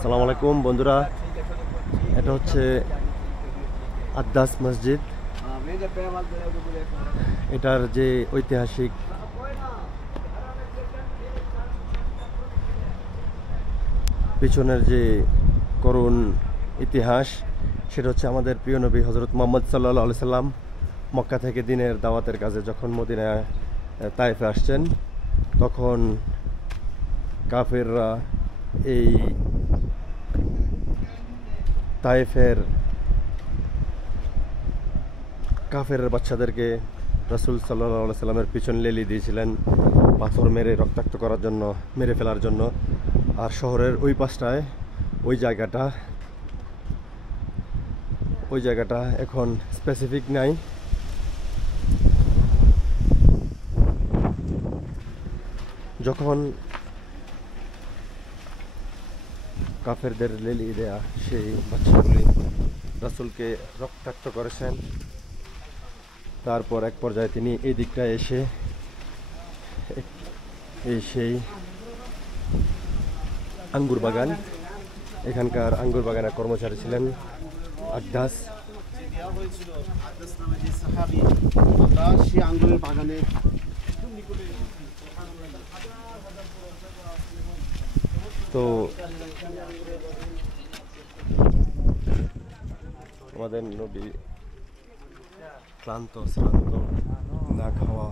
আসসালামু আলাইকুম বন্ধুরা, এটা হচ্ছে আদ্দাস মসজিদ। এটার যে ঐতিহাসিক পিছনের যে করুণ ইতিহাস, সেটা হচ্ছে আমাদের প্রিয় নবী হজরত মুহাম্মদ সাল্লাল্লাহু আলাইহি সাল্লাম মক্কা থেকে দ্বীনের দাওয়াতের কাজে যখন মদিনায় তায়েফে আসছেন, তখন কাফেররা এই তায়েফের বাচ্চাদেরকে রাসূল সাল্লাল্লাহু আলাইহি সাল্লামের পিছন লেলিয়ে দিয়েছিলেন পাথর মেরে রক্তাক্ত করার জন্য, মেরে ফেলার জন্য। আর শহরের ওই পাশটায় ওই জায়গাটা এখন স্পেসিফিক নাই। যখন কাফেরদের লেলিয়ে দেয়া সেই বাচ্চাগুলি রাসূলকে রক্তাক্ত করেছেন। তারপর এক পর্যায়ে তিনি এই দিকটায় এসে সেই আঙ্গুর বাগান, এখানকার আঙ্গুর বাগানের কর্মচারী ছিলেন আদ্দাস। আঙ্গুরের বাগানে তো আমাদের নবী ক্লান্ত না খাওয়া,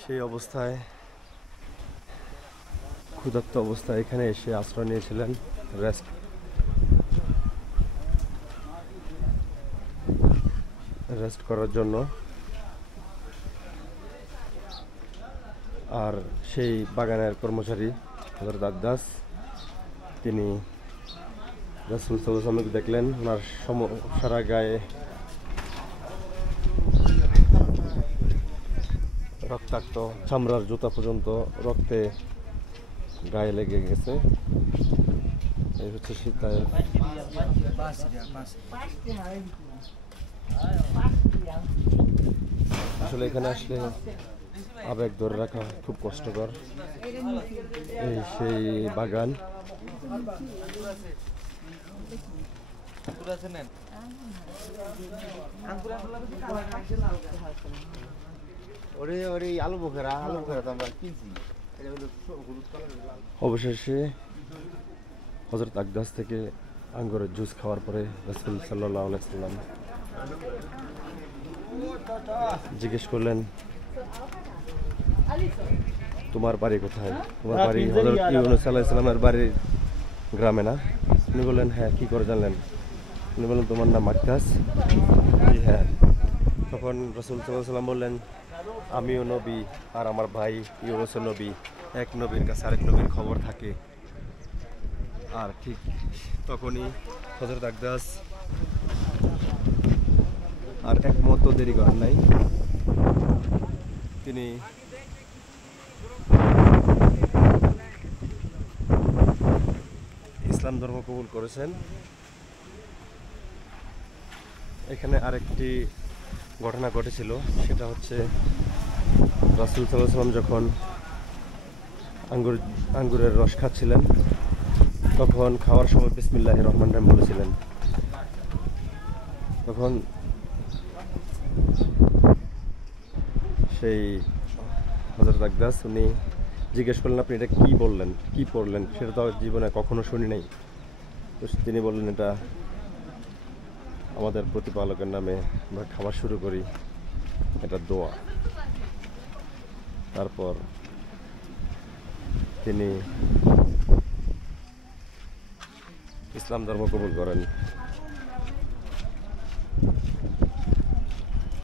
সেই অবস্থায় ক্ষুধার্ত অবস্থায় এখানে এসে আশ্রয় নিয়েছিলেন রেস্ট করার জন্য। আর সেই বাগানের কর্মচারী হযরত আদ্দাস, তিনি রাসূল সাল্লাল্লাহু আলাইহি ওয়াসাল্লামকে দেখলেন, ওনার সারা গায়ে রক্তাক্ত, চামড়ার জুতা পর্যন্ত রক্তে গায়ে লেগে গেছে। এই হচ্ছে শীতায় আসলে এখানে আসলে আবেগ ধরে রাখা খুব কষ্টকর। এই সেই বাগান, অবশেষে হযরত আদ্দাস থেকে আঙ্গুরের জুস খাওয়ার পরে রাসূল সাল্লাল্লাহু আলাইহি সাল্লাম জিজ্ঞেস করলেন, তোমার বাড়ি কোথায়? তোমার বাড়ি হযরত ইউনূস আলাইহিস সালামের বাড়ি গ্রামে না? উনি বললেন, হ্যাঁ। কি করে জানলেন? উনি বললেন, তোমার নাম আদ্দাস? জি হ্যাঁ। তখন রাসূল সাল্লাল্লাহু আলাইহি সাল্লাম বললেন, আমিও নবী আর আমার ভাই ইউনূসও নবী, এক নবীর কাছে আরেক নবীর খবর থাকে। আর ঠিক তখনই হযরত আদ্দাস আর এক মুহূর্ত দেরি করেন নাই, তিনি ইসলাম ধর্ম কবুল করেছেন। এখানে আরেকটি ঘটনা ঘটেছিল, সেটা হচ্ছে রাসূল সাল্লাল্লাহু আলাইহি ওয়াসাল্লাম যখন আঙ্গুরের রস খাচ্ছিলেন, তখন খাওয়ার সময় বিসমিল্লাহির রহমানির রহিম বলেছিলেন। তখন সেই হযরত আদ্দাস উনি জিজ্ঞেস করলেন, আপনি এটা কি বললেন, কি পড়লেন? সেটা তো জীবনে কখনো শুনি নাই। তো তিনি বললেন, এটা আমাদের প্রতিপালকের নামে আমরা খাওয়া শুরু করি, এটা দোয়া। তারপর তিনি ইসলাম ধর্ম কবুল করেন।